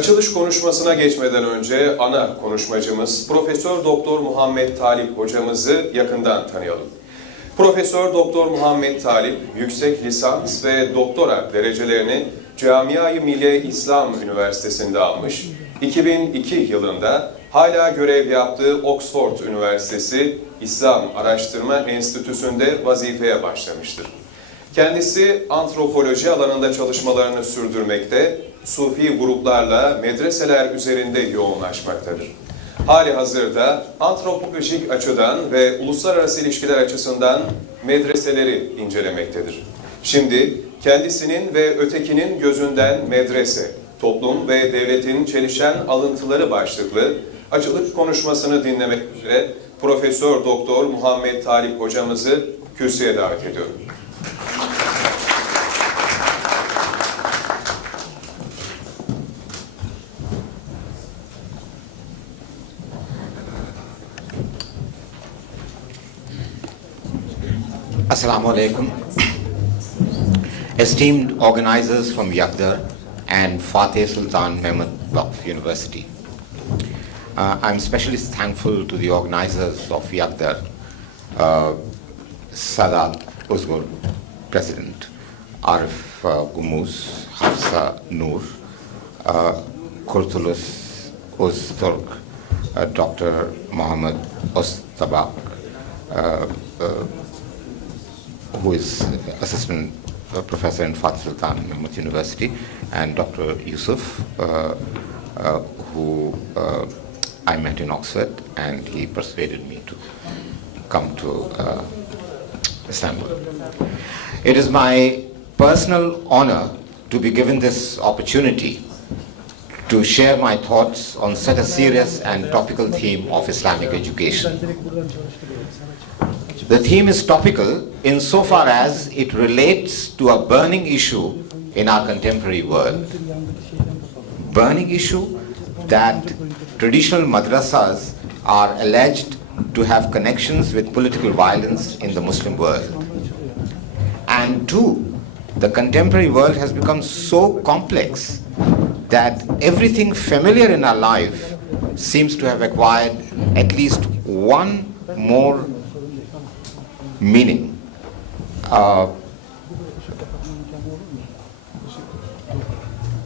Açılış konuşmasına geçmeden önce ana konuşmacımız Profesör Doktor Mohammad Talib hocamızı yakından tanıyalım. Profesör Doktor Mohammad Talib yüksek lisans ve doktora derecelerini Camia-i Milliye İslam Üniversitesi'nde almış. 2002 yılında hala görev yaptığı Oxford Üniversitesi İslam Araştırma Enstitüsü'nde vazifeye başlamıştır. Kendisi antropoloji alanında çalışmalarını sürdürmekte, Sufi gruplarla medreseler üzerinde yoğunlaşmaktadır. Hali hazırda antropolojik açıdan ve uluslararası ilişkiler açısından medreseleri incelemektedir. Şimdi Kendisinin ve Ötekinin Gözünden Medrese, Toplum ve Devletin Çelişen Anlatıları başlıklı açılış konuşmasını dinlemek üzere Profesör Doktor Mohammad Talib hocamızı kürsüye davet ediyorum. Assalamu alaikum. Esteemed organizers from Yagdar and Fateh Sultan Mehmed Prof University. I'm especially thankful to the organizers of Yagdar, Sadat Uzgur, President, Arif Gumuz, Hafsa Noor, Kurtulus Uzturk, Dr. Mohammad Ostabak, who is assistant professor in Fateh Sultan Mehmed University, and Dr. Yusuf, who I met in Oxford, and he persuaded me to come to Istanbul. It is my personal honor to be given this opportunity to share my thoughts on such a serious and topical theme of Islamic education. The theme is topical insofar as it relates to a burning issue in our contemporary world. Burning issue that traditional madrasas are alleged to have connections with political violence in the Muslim world. And two, the contemporary world has become so complex that everything familiar in our life seems to have acquired at least one more meaning.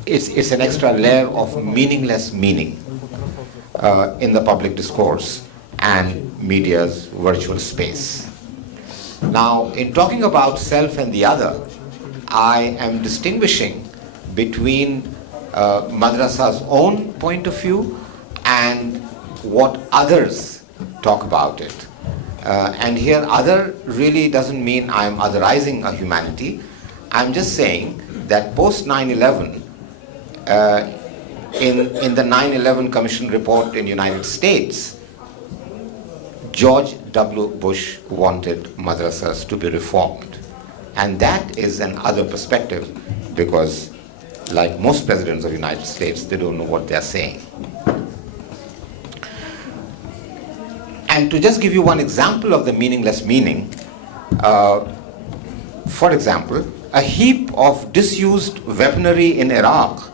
It's an extra layer of meaningless meaning in the public discourse and media's virtual space. Now, in talking about self and the other, I am distinguishing between madrasa's own point of view and what others talk about it. And here other really doesn't mean I'm otherizing a humanity. I'm just saying that post 9/11, in the 9/11 Commission report in the United States, George W. Bush wanted madrasas to be reformed. And that is an other perspective because, like most presidents of the United States, they don't know what they're saying. And to just give you one example of the meaningless meaning, for example, a heap of disused weaponry in Iraq,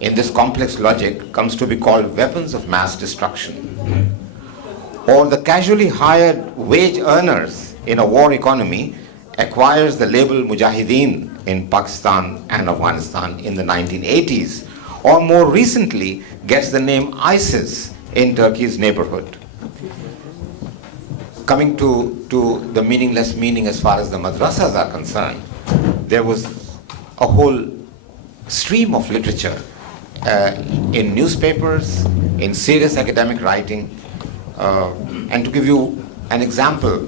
in this complex logic, comes to be called weapons of mass destruction. Or the casually hired wage earners in a war economy acquires the label Mujahideen in Pakistan and Afghanistan in the 1980s, or more recently gets the name ISIS in Turkey's neighborhood. Coming to the meaningless meaning as far as the madrasas are concerned, there was a whole stream of literature in newspapers, in serious academic writing, and to give you an example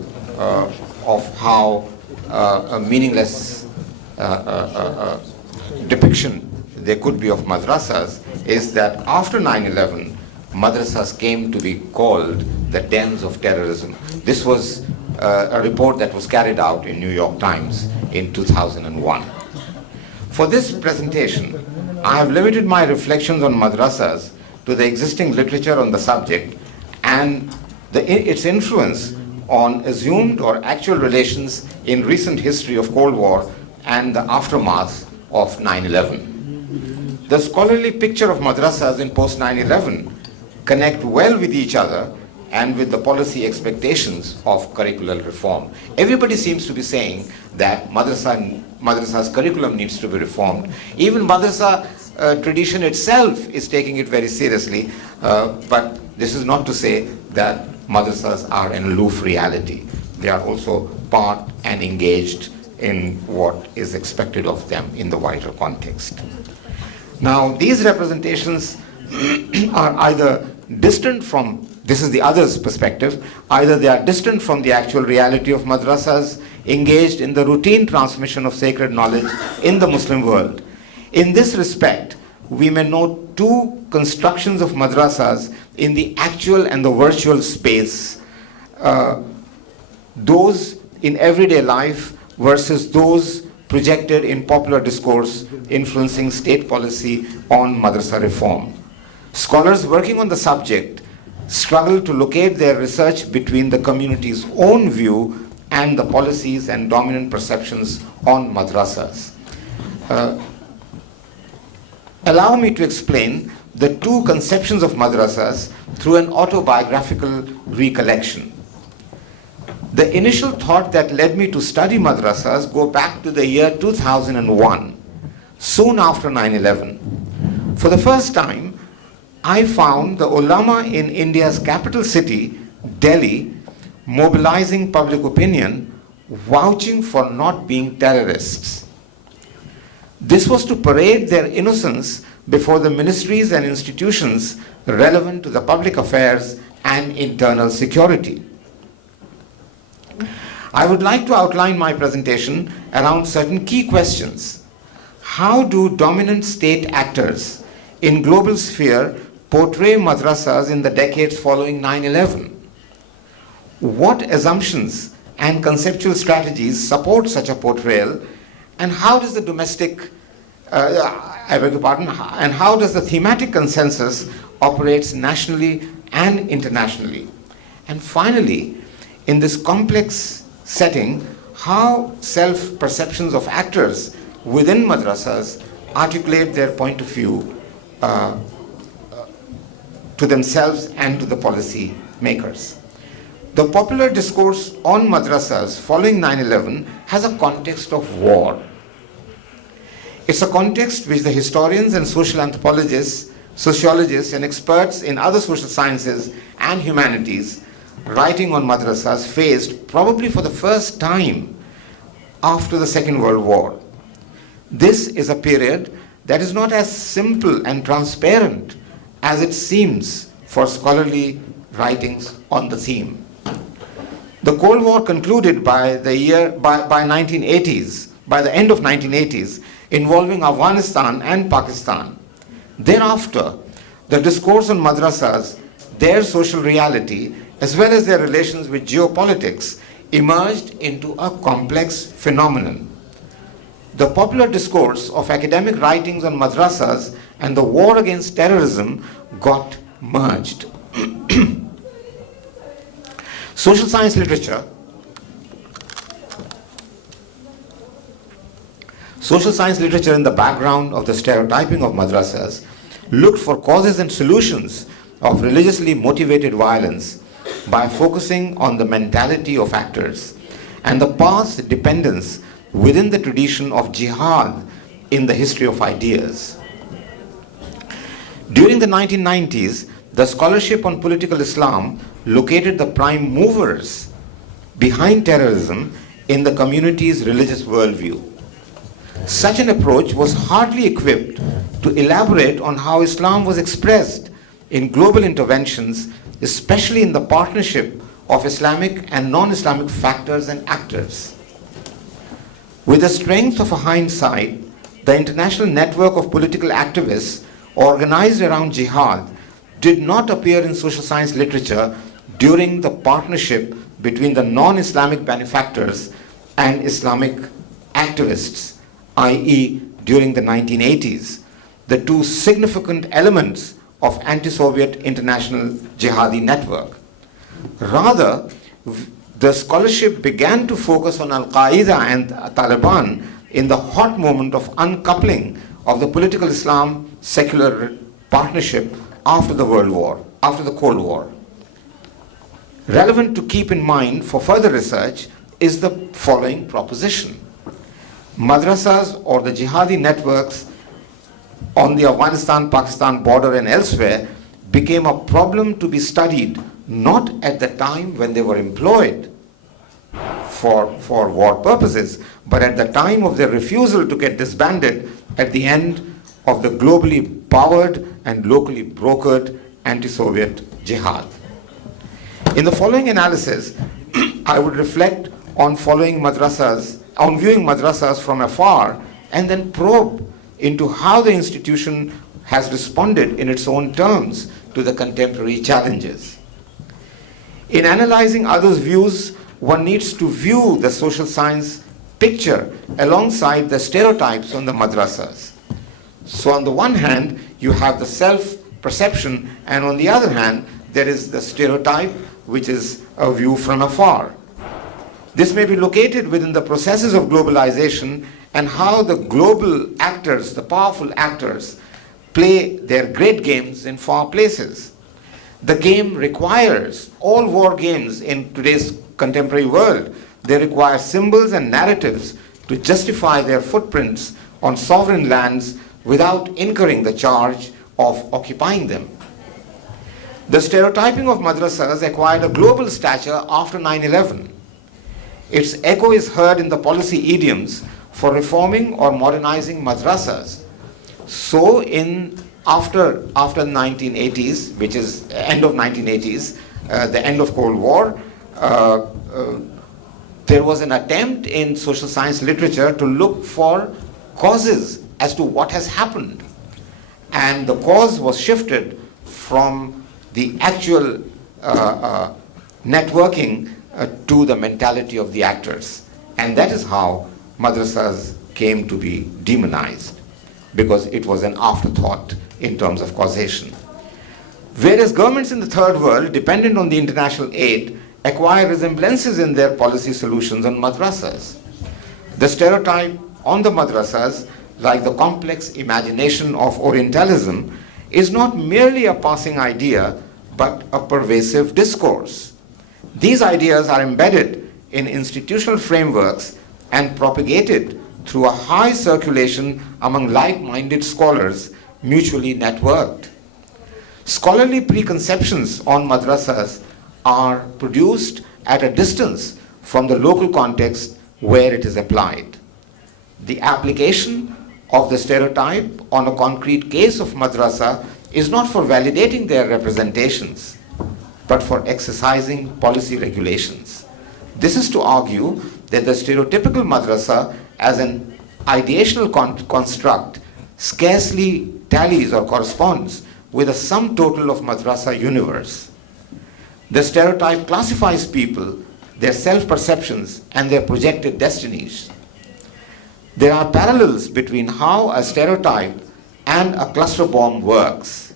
of how a meaningless depiction there could be of madrasas is that after 9/11, madrasas came to be called the dens of terrorism. This was a report that was carried out in New York Times in 2001. For this presentation, I have limited my reflections on madrasas to the existing literature on the subject and its influence on assumed or actual relations in recent history of Cold War and the aftermath of 9/11. the scholarly picture of madrasas in post 9/11 connect well with each other and with the policy expectations of curricular reform. Everybody seems to be saying that madrasa's curriculum needs to be reformed. Even madrasa tradition itself is taking it very seriously, but this is not to say that madrasas are an aloof reality. They are also part and engaged in what is expected of them in the wider context. Now, these representations are either distant from, this is the other's perspective, either they are distant from the actual reality of madrasas engaged in the routine transmission of sacred knowledge in the Muslim world. In this respect, we may note two constructions of madrasas in the actual and the virtual space, those in everyday life versus those projected in popular discourse influencing state policy on madrasa reform. Scholars working on the subject struggle to locate their research between the community's own view and the policies and dominant perceptions on madrasas. Allow me to explain the two conceptions of madrasas through an autobiographical recollection. The initial thought that led me to study madrasas go back to the year 2001, soon after 9/11. For the first time, I found the ulama in India's capital city, Delhi, mobilizing public opinion, vouching for not being terrorists. This was to parade their innocence before the ministries and institutions relevant to the public affairs and internal security. I would like to outline my presentation around certain key questions. How do dominant state actors in global sphere portray madrasas in the decades following 9/11? What assumptions and conceptual strategies support such a portrayal, and how does the and how does the thematic consensus operates nationally and internationally? And finally, in this complex setting, how self-perceptions of actors within madrasas articulate their point of view to themselves and to the policy makers. The popular discourse on madrasas following 9/11 has a context of war. It's a context which the historians and social anthropologists, sociologists, and experts in other social sciences and humanities writing on madrasas faced probably for the first time after the Second World War. This is a period that is not as simple and transparent as it seems for scholarly writings on the theme. The Cold War concluded by the end of 1980s, involving Afghanistan and Pakistan. Thereafter, the discourse on madrasas, their social reality, as well as their relations with geopolitics, emerged into a complex phenomenon. The popular discourse of academic writings on madrasas and the war against terrorism got merged. Social science literature in the background of the stereotyping of madrasas looked for causes and solutions of religiously motivated violence by focusing on the mentality of actors and the past dependence within the tradition of jihad in the history of ideas. During the 1990s, the scholarship on political Islam located the prime movers behind terrorism in the community's religious worldview. Such an approach was hardly equipped to elaborate on how Islam was expressed in global interventions, especially in the partnership of Islamic and non-Islamic factors and actors. With the strength of a hindsight, the international network of political activists organized around jihad did not appear in social science literature during the partnership between the non-Islamic benefactors and Islamic activists, i.e. during the 1980s, the two significant elements of anti-Soviet international jihadi network. Rather, the scholarship began to focus on Al-Qaeda and Taliban in the hot moment of uncoupling of the political Islam secular partnership after the Cold War. Relevant to keep in mind for further research is the following proposition. Madrasas or the jihadi networks on the Afghanistan-Pakistan border and elsewhere became a problem to be studied not at the time when they were employed for war purposes, but at the time of their refusal to get disbanded at the end of the globally powered and locally brokered anti-Soviet jihad. In the following analysis, I would reflect on viewing madrasas from afar and then probe into how the institution has responded in its own terms to the contemporary challenges. In analyzing others' views, one needs to view the social science picture alongside the stereotypes on the madrasas. So on the one hand, you have the self-perception, and on the other hand, there is the stereotype, which is a view from afar. This may be located within the processes of globalization and how the global actors, the powerful actors, play their great games in far places. The game requires, all war games in today's contemporary world, they require symbols and narratives to justify their footprints on sovereign lands without incurring the charge of occupying them. The stereotyping of madrasas acquired a global stature after 9/11. Its echo is heard in the policy idioms for reforming or modernizing madrasas. So after the 1980s, which is end of 1980s, the end of Cold War, there was an attempt in social science literature to look for causes as to what has happened. And the cause was shifted from the actual networking to the mentality of the actors. And that is how madrasas came to be demonized, because it was an afterthought in terms of causation. Whereas governments in the third world, dependent on the international aid, acquire resemblances in their policy solutions on madrasas. The stereotype on the madrasas, like the complex imagination of Orientalism, is not merely a passing idea, but a pervasive discourse. These ideas are embedded in institutional frameworks and propagated through a high circulation among like-minded scholars, mutually networked. Scholarly preconceptions on madrasas are produced at a distance from the local context where it is applied. The application of the stereotype on a concrete case of madrasa is not for validating their representations, but for exercising policy regulations. This is to argue that the stereotypical madrasa as an ideational construct scarcely tallies or corresponds with a sum total of madrasa universe. The stereotype classifies people, their self-perceptions, and their projected destinies. There are parallels between how a stereotype and a cluster bomb works.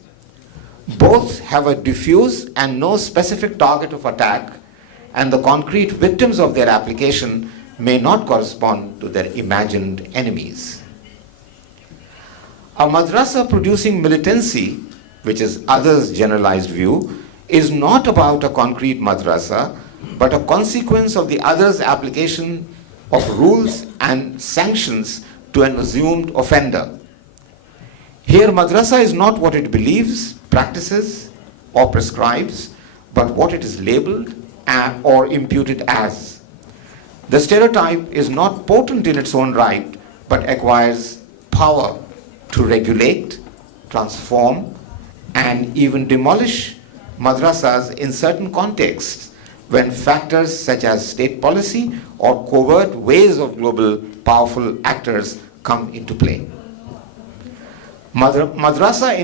Both have a diffuse and no specific target of attack, and the concrete victims of their application may not correspond to their imagined enemies. A madrasa producing militancy, which is others' generalized view, is not about a concrete madrasa, but a consequence of the other's application of rules and sanctions to an assumed offender. Here, madrasa is not what it believes, practices, or prescribes, but what it is labeled or imputed as. The stereotype is not potent in its own right, but acquires power to regulate, transform, and even demolish madrasas in certain contexts when factors such as state policy or covert ways of global powerful actors come into play. Madrasa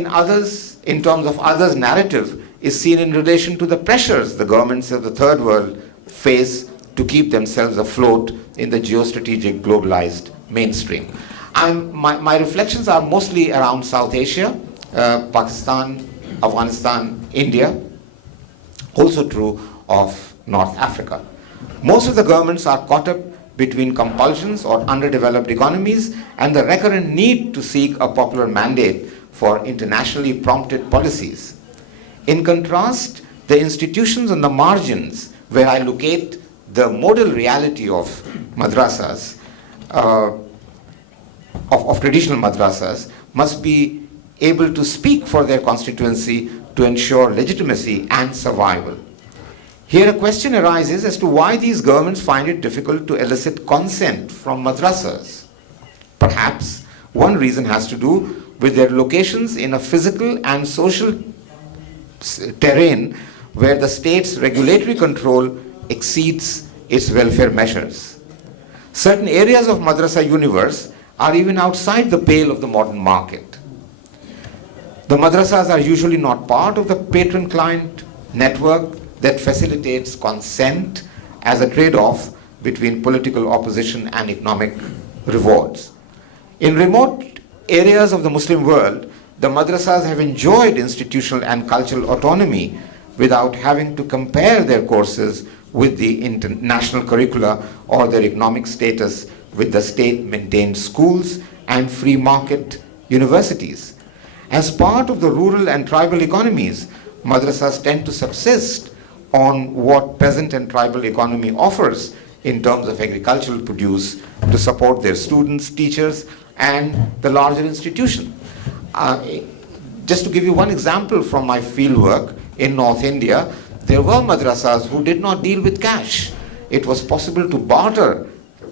in terms of others' narrative is seen in relation to the pressures the governments of the third world face to keep themselves afloat in the geostrategic globalized mainstream. My reflections are mostly around South Asia, Pakistan, Afghanistan, India, also true of North Africa. Most of the governments are caught up between compulsions or underdeveloped economies and the recurrent need to seek a popular mandate for internationally prompted policies. In contrast, the institutions on the margins, where I locate the modal reality of madrasas, of traditional madrasas, must be able to speak for their constituency to ensure legitimacy and survival. Here a question arises as to why these governments find it difficult to elicit consent from madrasas. Perhaps one reason has to do with their locations in a physical and social terrain where the state's regulatory control exceeds its welfare measures. Certain areas of madrasa universe are even outside the pale of the modern market. The madrasas are usually not part of the patron-client network that facilitates consent as a trade-off between political opposition and economic rewards. In remote areas of the Muslim world, the madrasas have enjoyed institutional and cultural autonomy without having to compare their courses with the international curricula or their economic status with the state-maintained schools and free market universities. As part of the rural and tribal economies, madrasas tend to subsist on what peasant and tribal economy offers in terms of agricultural produce to support their students, teachers, and the larger institution. Just to give you one example from my fieldwork in North India, there were madrasas who did not deal with cash. It was possible to barter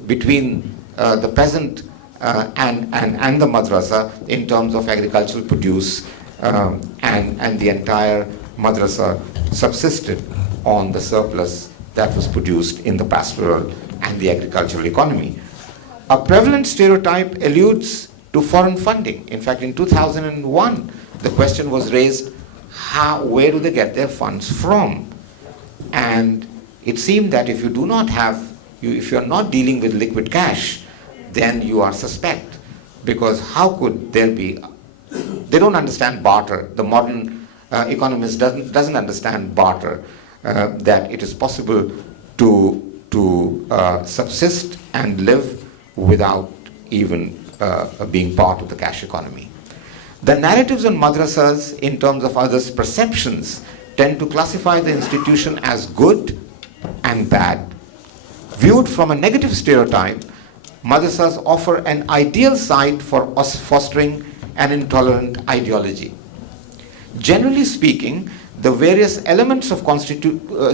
between the peasant and the madrasa in terms of agricultural produce, and the entire madrasa subsisted on the surplus that was produced in the pastoral and the agricultural economy. A prevalent stereotype alludes to foreign funding. In fact, in 2001, the question was raised, where do they get their funds from? And it seemed that if you do not have, if you're not dealing with liquid cash, then you are suspect. Because how could there be, they don't understand barter. The modern economist doesn't understand barter, that it is possible to subsist and live without even being part of the cash economy. The narratives on madrasas in terms of others' perceptions tend to classify the institution as good and bad. Viewed from a negative stereotype, madrasas offer an ideal site for us fostering an intolerant ideology. Generally speaking, the various elements of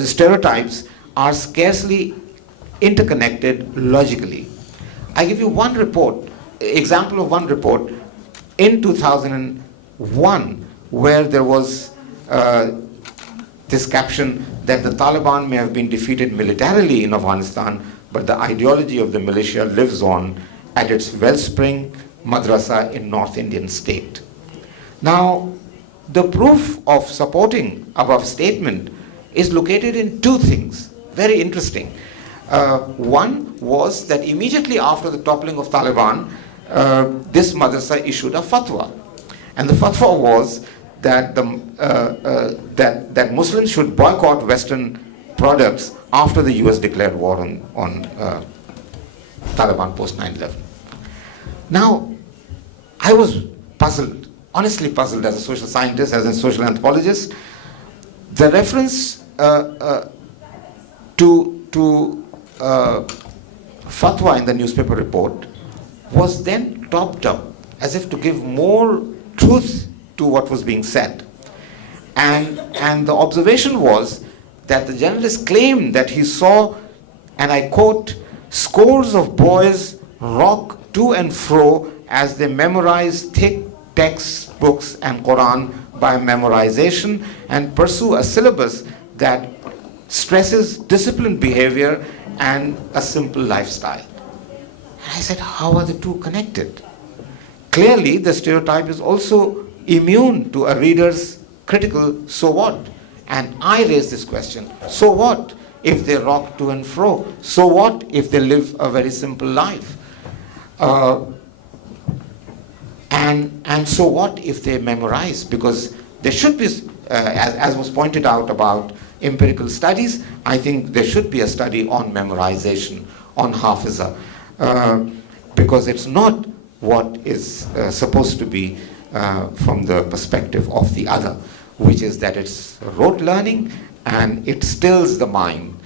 stereotypes are scarcely interconnected logically. I give you one report, example of one report in 2001, where there was this caption that the Taliban may have been defeated militarily in Afghanistan, but the ideology of the militia lives on at its wellspring madrasa in North Indian state. Now, the proof of supporting above statement is located in two things, very interesting. One was that immediately after the toppling of Taliban, this madrasa issued a fatwa. And the fatwa was that, that Muslims should boycott Western products after the US declared war on Taliban post 9/11. Now, I was puzzled, honestly puzzled as a social scientist, as a social anthropologist. The reference to fatwa in the newspaper report was then topped up as if to give more truth to what was being said. And the observation was that the journalist claimed that he saw, and I quote, scores of boys rock to and fro as they memorize thick textbooks and Quran by memorization and pursue a syllabus that stresses disciplined behavior and a simple lifestyle. And I said, how are the two connected? Clearly, the stereotype is also immune to a reader's critical so what? And I raise this question, so what if they rock to and fro? So what if they live a very simple life? And so what if they memorize? Because there should be, as was pointed out about empirical studies, I think there should be a study on memorization on Hafiza, because it's not what is supposed to be from the perspective of the other, which is that it's rote learning and it stills the mind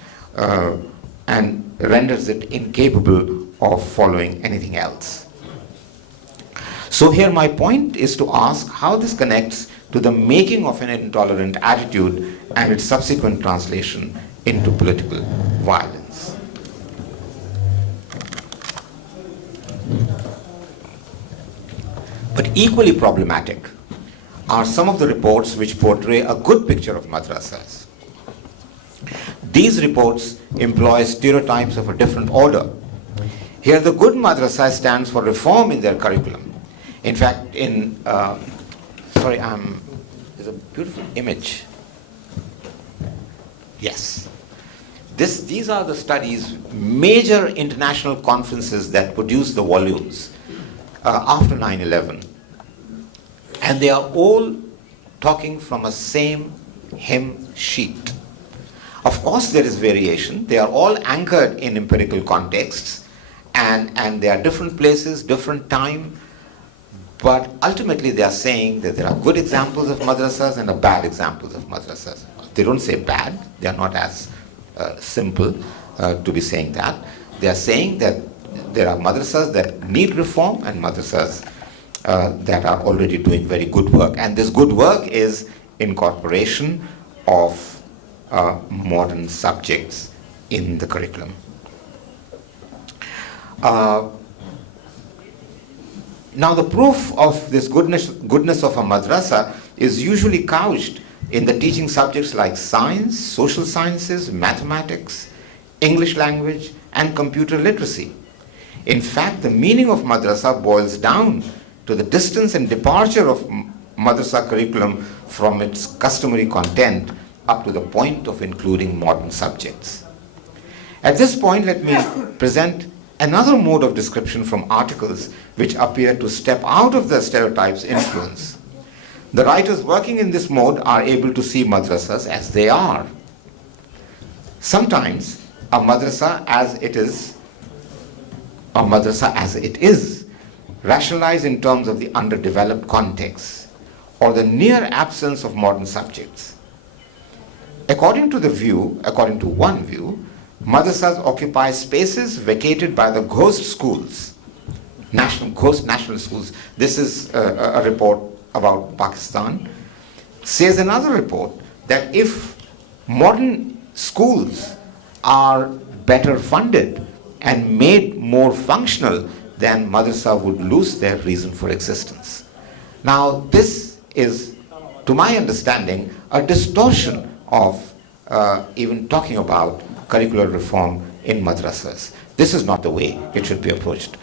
and renders it incapable of following anything else. So here my point is to ask how this connects to the making of an intolerant attitude and its subsequent translation into political violence. But equally problematic are some of the reports which portray a good picture of madrasas. These reports employ stereotypes of a different order. Here the good madrasa stands for reform in their curriculum. In fact, there's a beautiful image. Yes. These are the studies, major international conferences that produce the volumes after 9/11. And they are all talking from a same hymn sheet. Of course, there is variation. They are all anchored in empirical contexts, and they are different places, different time. But ultimately, they are saying that there are good examples of madrasas and bad examples of madrasas. They don't say bad. They are not as simple to be saying that. They are saying that there are madrasas that need reform and madrasas that are already doing very good work. And this good work is incorporation of modern subjects in the curriculum. Now the proof of this goodness of a madrasa is usually couched in the teaching subjects like science, social sciences, mathematics, English language, and computer literacy. In fact, the meaning of madrasa boils down to the distance and departure of madrasa curriculum from its customary content up to the point of including modern subjects. At this point, let me present another mode of description from articles which appear to step out of the stereotype's influence. The writers working in this mode are able to see madrasas as they are. Sometimes a madrasa as it is, rationalized in terms of the underdeveloped context or the near absence of modern subjects. According to one view, madrasas occupy spaces vacated by the ghost schools, ghost national schools. This is a report about Pakistan. Says another report that if modern schools are better funded and made more functional, then madrasa would lose their reason for existence. Now, this is, to my understanding, a distortion of even talking about curricular reform in madrasas. This is not the way it should be approached.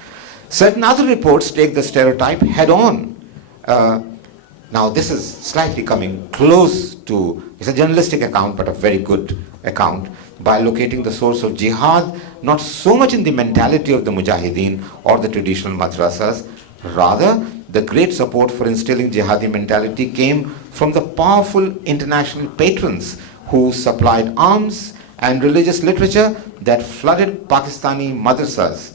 Certain other reports take the stereotype head on. Now, this is slightly coming close to, it's a journalistic account, but a very good account, by locating the source of jihad, not so much in the mentality of the mujahideen or the traditional madrasas, rather the great support for instilling jihadi mentality came from the powerful international patrons who supplied arms and religious literature that flooded Pakistani madrasas.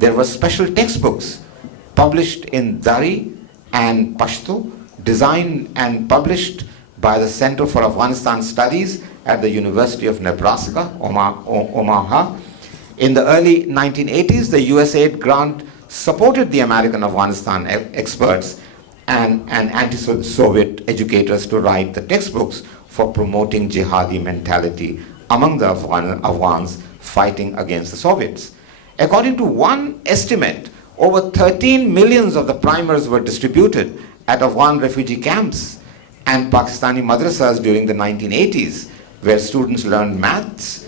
There were special textbooks published in Dari and Pashto, designed and published by the Center for Afghanistan Studies at the University of Nebraska, Omaha. In the early 1980s, the USAID grant supported the American Afghanistan experts and anti-Soviet educators to write the textbooks for promoting jihadi mentality among the Afghans fighting against the Soviets. According to one estimate, over 13 millions of the primers were distributed at Afghan refugee camps and Pakistani madrasas during the 1980s, where students learned maths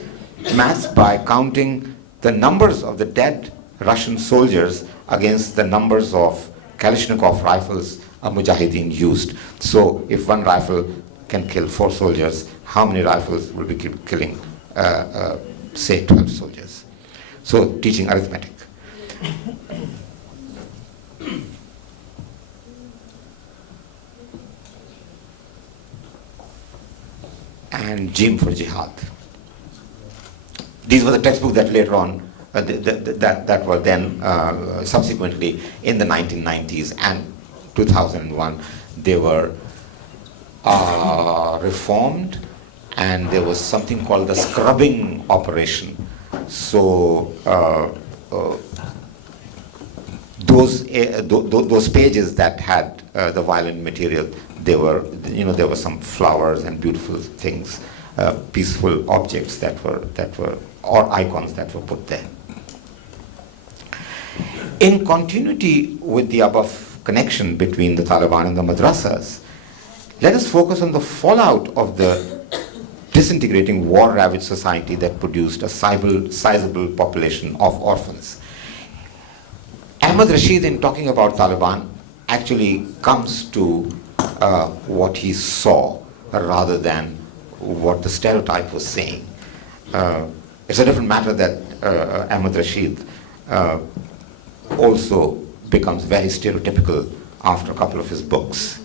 by counting the numbers of the dead Russian soldiers against the numbers of Kalashnikov rifles a mujahideen used. So if one rifle can kill 4 soldiers, how many rifles will be killing, say, 12 soldiers? So teaching arithmetic. And Jim for Jihad. These were the textbooks that later on that were then subsequently in the 1990s and 2001, they were reformed, and there was something called the scrubbing operation. So those pages that had the violent material, there were some flowers and beautiful things, peaceful objects that were or icons that were put there. In continuity with the above connection between the Taliban and the madrasas, let us focus on the fallout of the disintegrating war-ravaged society that produced a sizable population of orphans. Ahmad Rashid, in talking about Taliban, actually comes to what he saw rather than what the stereotype was saying. It's a different matter that Ahmad Rashid also becomes very stereotypical after a couple of his books.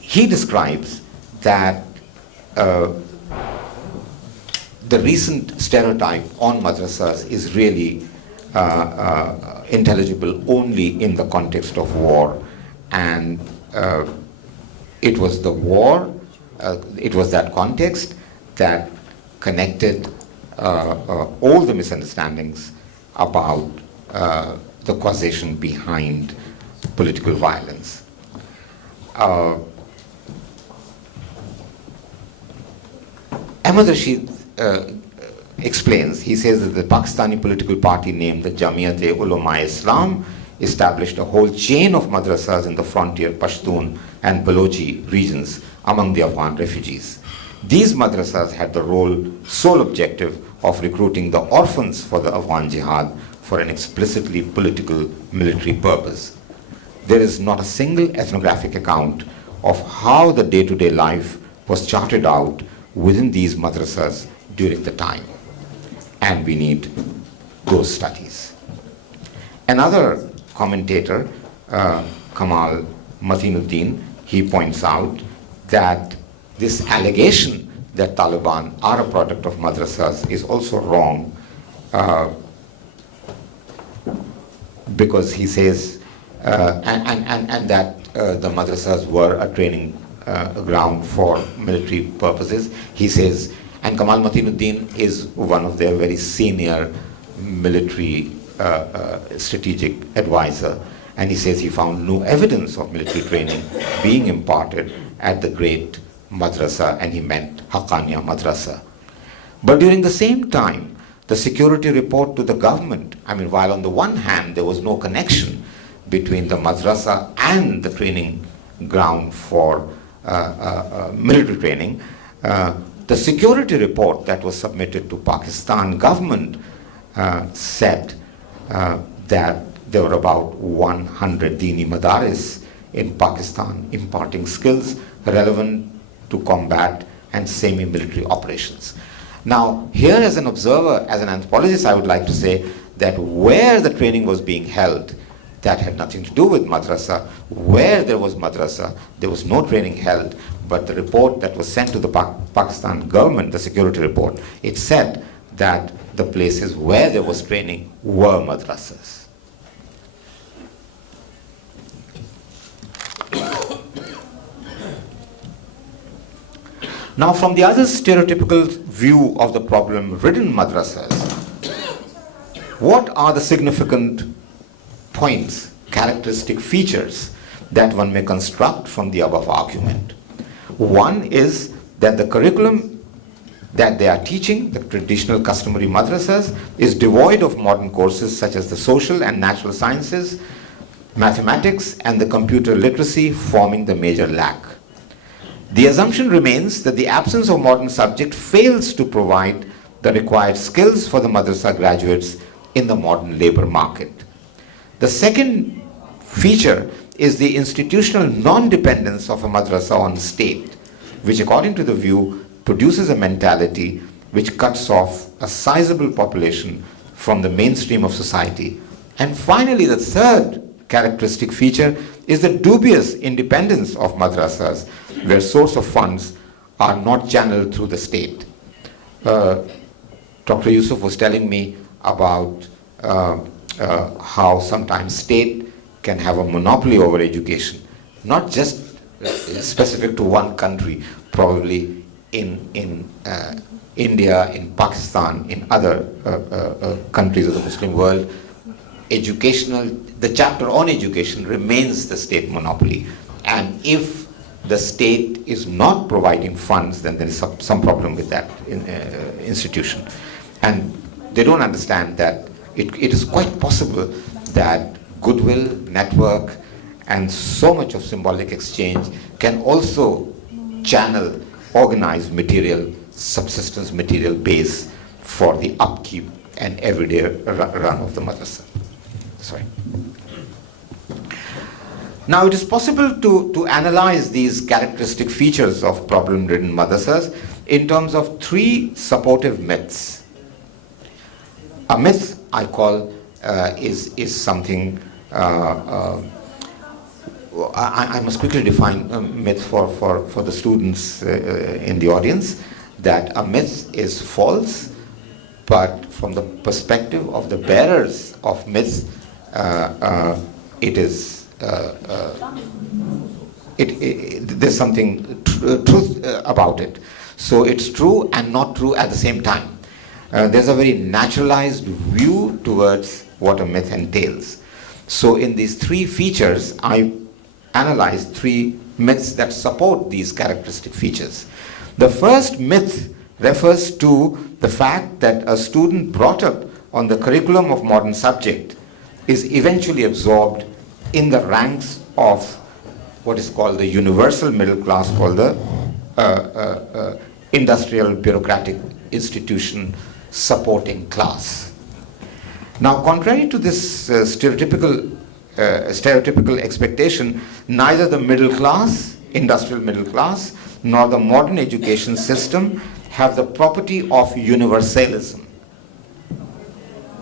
He describes that the recent stereotype on madrasas is really intelligible only in the context of war, and it was the war, it was that context that connected all the misunderstandings about the causation behind political violence. Ahmad Rashid explains, he says that the Pakistani political party named the Jamiyat-e-Ulama-e-Islam established a whole chain of madrasas in the frontier Pashtun and Balochi regions among the Afghan refugees. These madrasas had the sole objective of recruiting the orphans for the Afghan jihad for an explicitly political military purpose. There is not a single ethnographic account of how the day-to-day life was charted out within these madrasas during the time, and we need those studies. Another commentator, Kamal Matinuddin, he points out that this allegation that Taliban are a product of madrasas is also wrong, because he says, and that the madrasas were a training ground for military purposes. He says, and Kamal Matinuddin is one of their very senior military strategic advisor, and he says he found no evidence of military training being imparted at the great madrasa, and he meant Haqqaniya madrasa. But during the same time, the security report to the government, while on the one hand there was no connection between the madrasa and the training ground for military training, the security report that was submitted to Pakistan government said that there were about 100 Dini Madaris in Pakistan imparting skills relevant to combat and semi-military operations. Now, here as an observer, as an anthropologist, I would like to say that where the training was being held, that had nothing to do with madrasa. Where there was madrasa, there was no training held, but the report that was sent to the Pakistan government, the security report, it said that the places where there was training were madrasas. Now, from the other stereotypical view of the problem-ridden madrasas, what are the significant points, characteristic features that one may construct from the above argument? One is that the curriculum that they are teaching, the traditional customary madrasas, is devoid of modern courses such as the social and natural sciences, mathematics, and the computer literacy forming the major lack. The assumption remains that the absence of modern subject fails to provide the required skills for the madrasa graduates in the modern labor market. The second feature is the institutional non-dependence of a madrasa on the state, which according to the view produces a mentality which cuts off a sizable population from the mainstream of society. And finally, the third characteristic feature is the dubious independence of madrasas, where source of funds are not channeled through the state. Dr. Yusuf was telling me about how sometimes state can have a monopoly over education, not just specific to one country, probably in India, in Pakistan, in other countries of the Muslim world. The chapter on education remains the state monopoly. And if the state is not providing funds, then there is some problem with that institution. And they don't understand that it is quite possible that goodwill, network, and so much of symbolic exchange can also channel organized material, subsistence material base for the upkeep and everyday run of the madrasa. Sorry. Now it is possible to analyze these characteristic features of problem-ridden madrasas in terms of three supportive myths. A myth I call is something, I must quickly define a myth for the students in the audience, that a myth is false, but from the perspective of the bearers of myths, it is there's something truth about it. So it's true and not true at the same time. There's a very naturalized view towards what a myth entails. So in these three features, I analyzed three myths that support these characteristic features. The first myth refers to the fact that a student brought up on the curriculum of modern subject is eventually absorbed in the ranks of what is called the universal middle class, called the industrial bureaucratic institution supporting class. Now, contrary to this stereotypical expectation, neither the middle class, industrial middle class, nor the modern education system have the property of universalism.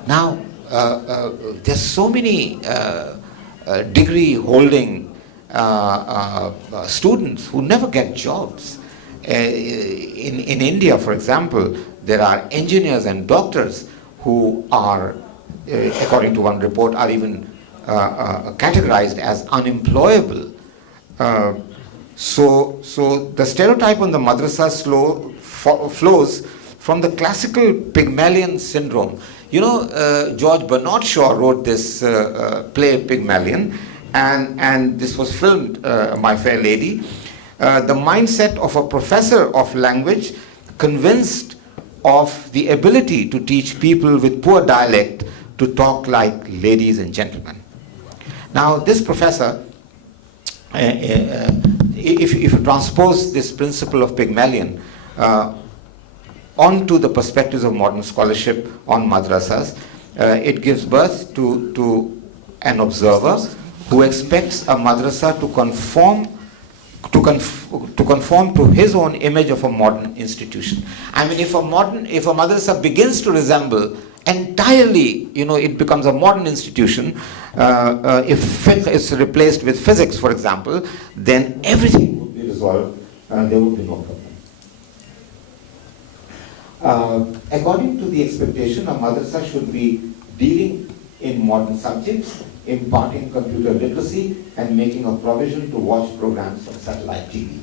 Now, there's so many degree holding students who never get jobs. In India, for example, there are engineers and doctors who are, according to one report, are even categorized as unemployable. So the stereotype on the madrasa flows from the classical Pygmalion syndrome. You know, George Bernard Shaw wrote this play Pygmalion, and this was filmed, My Fair Lady. The mindset of a professor of language convinced of the ability to teach people with poor dialect to talk like ladies and gentlemen. Now, this professor, if you transpose this principle of Pygmalion onto the perspectives of modern scholarship on madrasas, it gives birth to an observer who expects a madrasa to conform to his own image of a modern institution. I mean, if a madrasa begins to resemble entirely, it becomes a modern institution, if fiqh is replaced with physics, for example, then everything would be resolved and there would be no problem. According to the expectation, a madrasa should be dealing in modern subjects, imparting computer literacy, and making a provision to watch programs on satellite TV.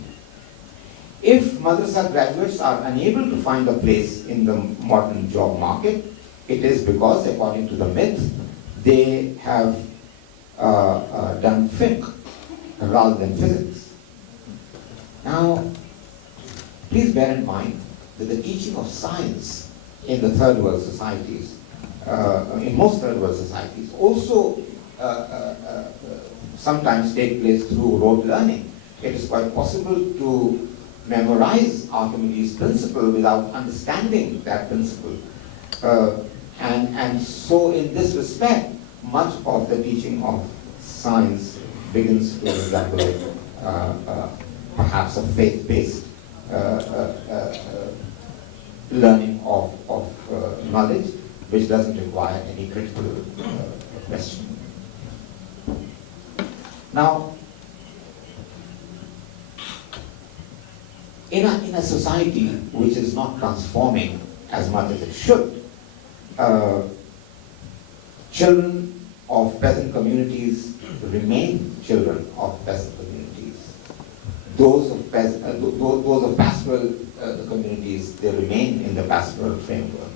If madrasa graduates are unable to find a place in the modern job market, it is because, according to the myth, they have done fiqh rather than physics. Now, please bear in mind that the teaching of science in the third world societies, in most third world societies, also sometimes take place through rote learning. It is quite possible to memorize Archimedes' principle without understanding that principle. And so in this respect, much of the teaching of science begins to resemble perhaps a faith-based learning of knowledge, which doesn't require any critical question. Now, in a society which is not transforming as much as it should. Children of peasant communities remain children of peasant communities. Those of pastoral communities, they remain in the pastoral framework.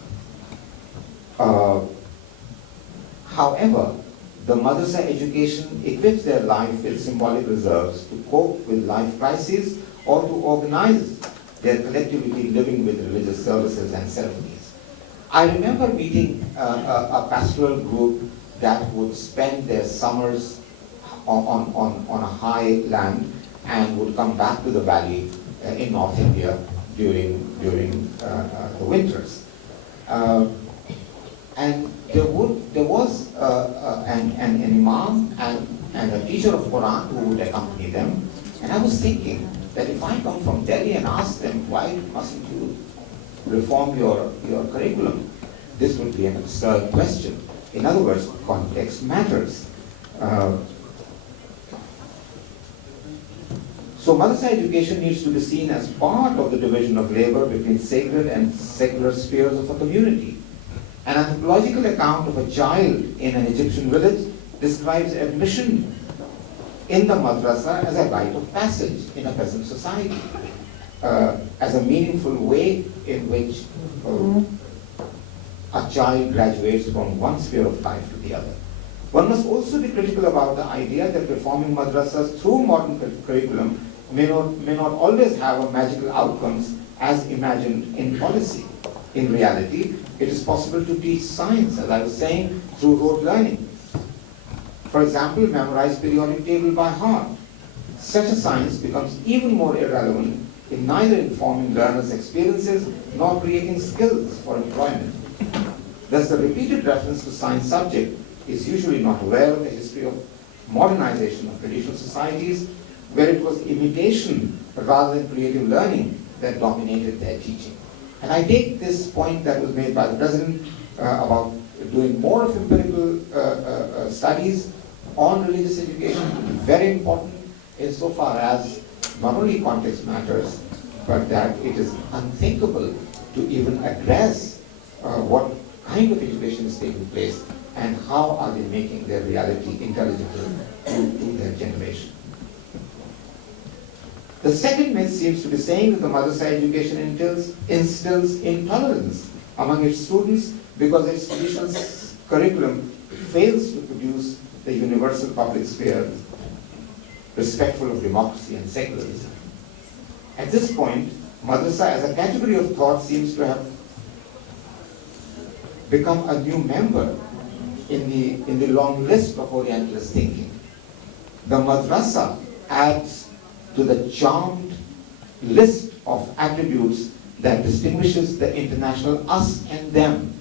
However, the madrasa education equips their life with symbolic reserves to cope with life crises or to organize their collectivity living with religious services and ceremonies. I remember meeting a pastoral group that would spend their summers on a high land and would come back to the valley in North India during the winters. And there was an imam and a teacher of Quran who would accompany them. And I was thinking that if I come from Delhi and ask them, why mustn't you reform your curriculum? This would be an absurd question. In other words, context matters. So madrasa education needs to be seen as part of the division of labor between sacred and secular spheres of a community. An anthropological account of a child in an Egyptian village describes admission in the madrasa as a rite of passage in a peasant society, as a meaningful way in which a child graduates from one sphere of life to the other. One must also be critical about the idea that reforming madrasas through modern curriculum may not always have a magical outcomes as imagined in policy. In reality, it is possible to teach science, as I was saying, through rote learning. For example, memorize periodic table by heart. Such a science becomes even more irrelevant in neither informing learners' experiences nor creating skills for employment. Thus, the repeated reference to science subject is usually not aware of the history of modernization of traditional societies, where it was imitation rather than creative learning that dominated their teaching. And I take this point that was made by the President about doing more of empirical studies on religious education, very important insofar as not only context matters, but that it is unthinkable to even address what kind of education is taking place and how are they making their reality intelligible to their generation. The second myth seems to be saying that the madrasa education instills intolerance among its students because its traditional curriculum fails to produce the universal public sphere respectful of democracy and secularism. At this point, madrasa as a category of thought seems to have become a new member in the long list of Orientalist thinking. The madrasa adds to the charmed list of attributes that distinguishes the international us and them,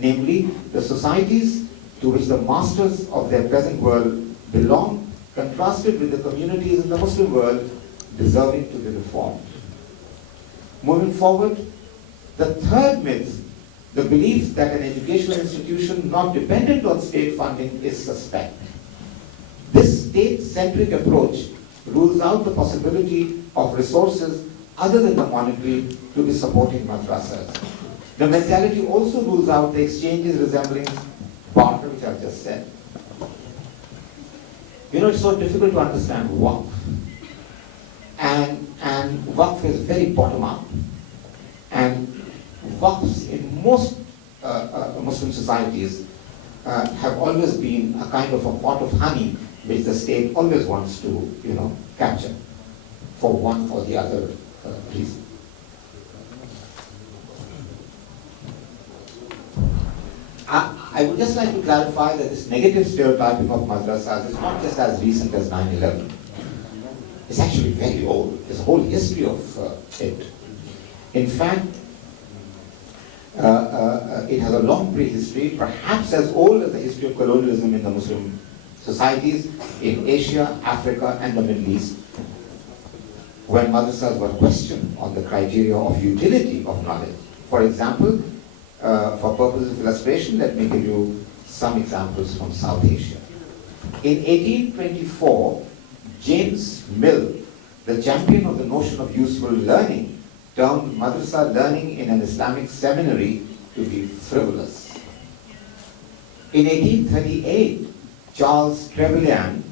namely the societies to which the masters of their present world belong, contrasted with the communities in the Muslim world deserving to be reformed. Moving forward, the third myth, the belief that an educational institution not dependent on state funding is suspect. This state-centric approach rules out the possibility of resources other than the monetary to be supporting madrasas. The mentality also rules out the exchanges resembling barter, which I've just said. You know, it's so difficult to understand waqf. And waqf is very bottom-up. And waqfs in most Muslim societies have always been a kind of a pot of honey which the state always wants to, capture for one or the other reason. I would just like to clarify that this negative stereotyping of madrasas is not just as recent as 9/11. It's actually very old. There's a whole history of it. In fact, it has a long prehistory, perhaps as old as the history of colonialism in the Muslim societies in Asia, Africa, and the Middle East, when madrasas were questioned on the criteria of utility of knowledge. For example, for purposes of illustration, let me give you some examples from South Asia. In 1824, James Mill, the champion of the notion of useful learning, termed madrasa learning in an Islamic seminary to be frivolous. In 1838, Charles Trevelyan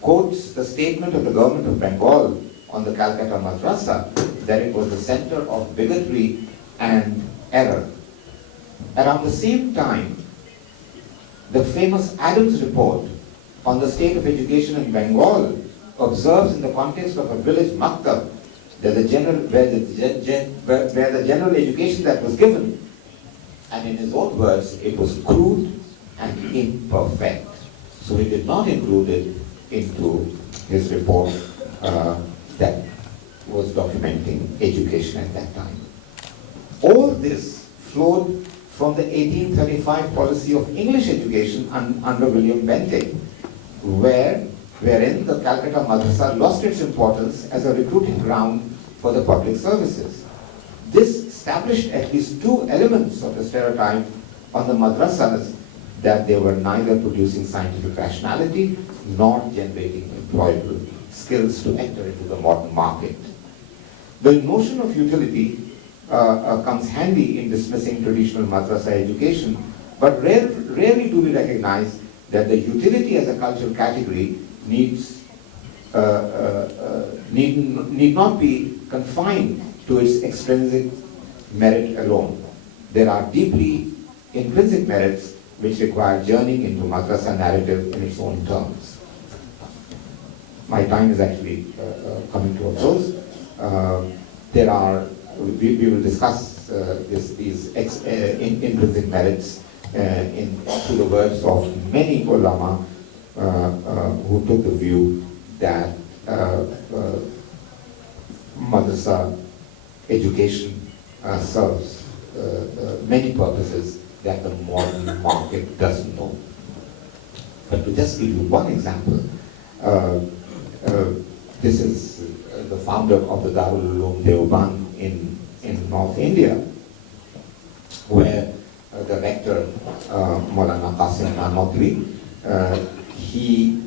quotes the statement of the government of Bengal on the Calcutta Madrasa that it was the center of bigotry and error. Around the same time, the famous Adams report on the state of education in Bengal observes in the context of a village maktab that the general education that was given, and in his own words, it was crude and imperfect. So he did not include it into his report that was documenting education at that time. All this flowed from the 1835 policy of English education under William Bentinck, wherein the Calcutta Madrasa lost its importance as a recruiting ground for the public services. This established at least two elements of the stereotype on the madrasas, that they were neither producing scientific rationality nor generating employable skills to enter into the modern market. The notion of utility comes handy in dismissing traditional madrasa education, but rarely do we recognize that the utility as a cultural category need not be confined to its extrinsic merit alone. There are deeply intrinsic merits which require journeying into madrasa narrative in its own terms. My time is actually coming to a close. We will discuss these intrinsic merits through the words of many ulama who took the view that madrasa education serves many purposes that the modern market doesn't know. But to just give you one example, this is the founder of the Darul Uloom Deoband in North India, where the rector, Maulana Qasim Nanotri, he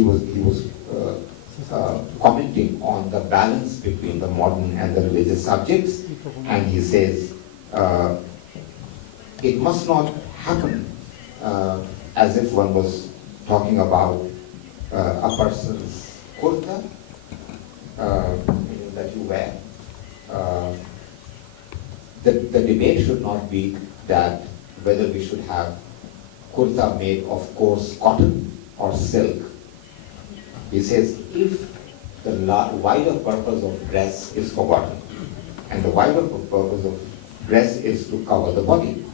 was commenting on the balance between the modern and the religious subjects, and he says, it must not happen as if one was talking about a person's kurta that you wear. The debate should not be that whether we should have kurta made of coarse cotton or silk. He says if the wider purpose of dress is forgotten, and the wider purpose of dress is to cover the body.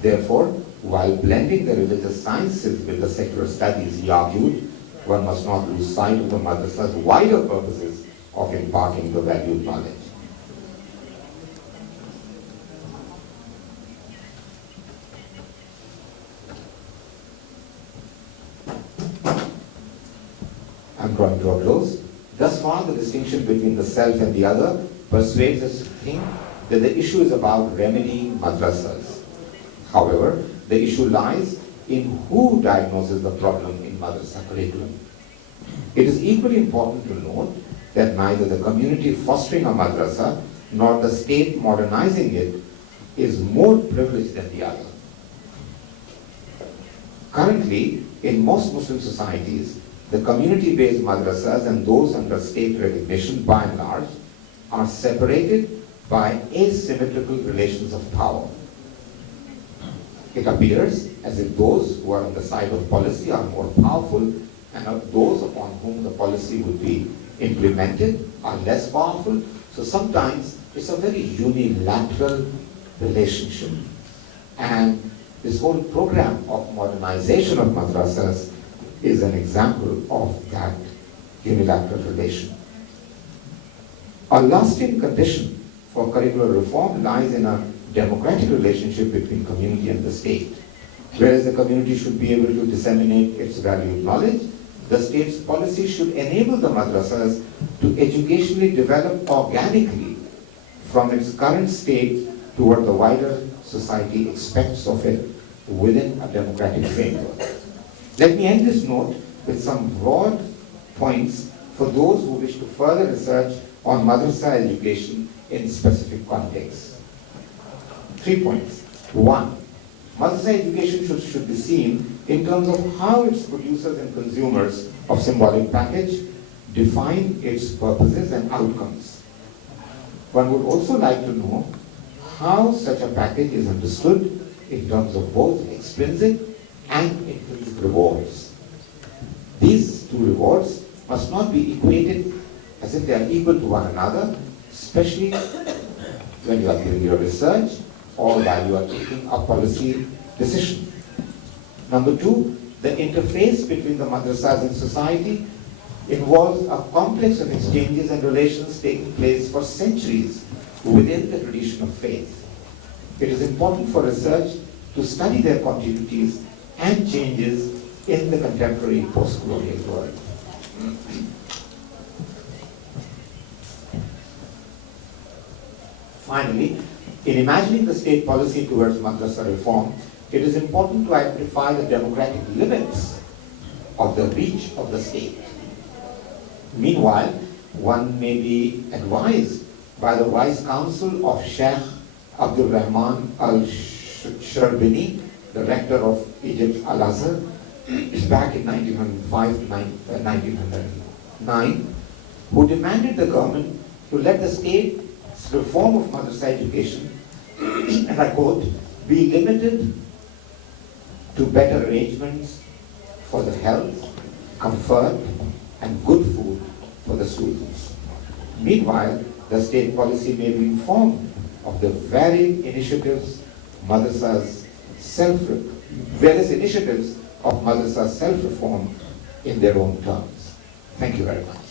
Therefore, while blending the religious sciences with the secular studies, he argued, one must not lose sight of the madrasa's wider purposes of imparting the valued knowledge. I'm drawing to a close. Thus far, the distinction between the self and the other persuades us to think that the issue is about remedying madrasas. However, the issue lies in who diagnoses the problem in madrasa curriculum. It is equally important to note that neither the community fostering a madrasa nor the state modernizing it is more privileged than the other. Currently, in most Muslim societies, the community-based madrasas and those under state recognition, by and large, are separated by asymmetrical relations of power. It appears as if those who are on the side of policy are more powerful, and those upon whom the policy would be implemented are less powerful. So sometimes it's a very unilateral relationship. And this whole program of modernization of madrasas is an example of that unilateral relation. A lasting condition for curricular reform lies in a democratic relationship between community and the state. Whereas the community should be able to disseminate its valued knowledge, the state's policy should enable the madrasas to educationally develop organically from its current state to what the wider society expects of it within a democratic framework. Let me end this note with some broad points for those who wish to further research on madrasa education in specific contexts. 3 points. 1. Madrasa education should be seen in terms of how its producers and consumers of symbolic package define its purposes and outcomes. One would also like to know how such a package is understood in terms of both extrinsic and intrinsic rewards. These two rewards must not be equated as if they are equal to one another, especially when you are doing your research or while you are taking a policy decision. Number 2, the interface between the madrasas and society involves a complex of exchanges and relations taking place for centuries within the tradition of faith. It is important for research to study their continuities and changes in the contemporary post-colonial world. Finally, in imagining the state policy towards madrasa reform, it is important to identify the democratic limits of the reach of the state. Meanwhile, one may be advised by the wise counsel of Sheikh Abdul Rahman al-Sharbini, the rector of Egypt's Al-Azhar, back in 1905 to 1909, who demanded the government to let the state's reform of madrasa education, and I quote, be limited to better arrangements for the health, comfort, and good food for the students. Meanwhile, the state policy may be informed of the varied initiatives various initiatives of madrasa self-reform in their own terms. Thank you very much.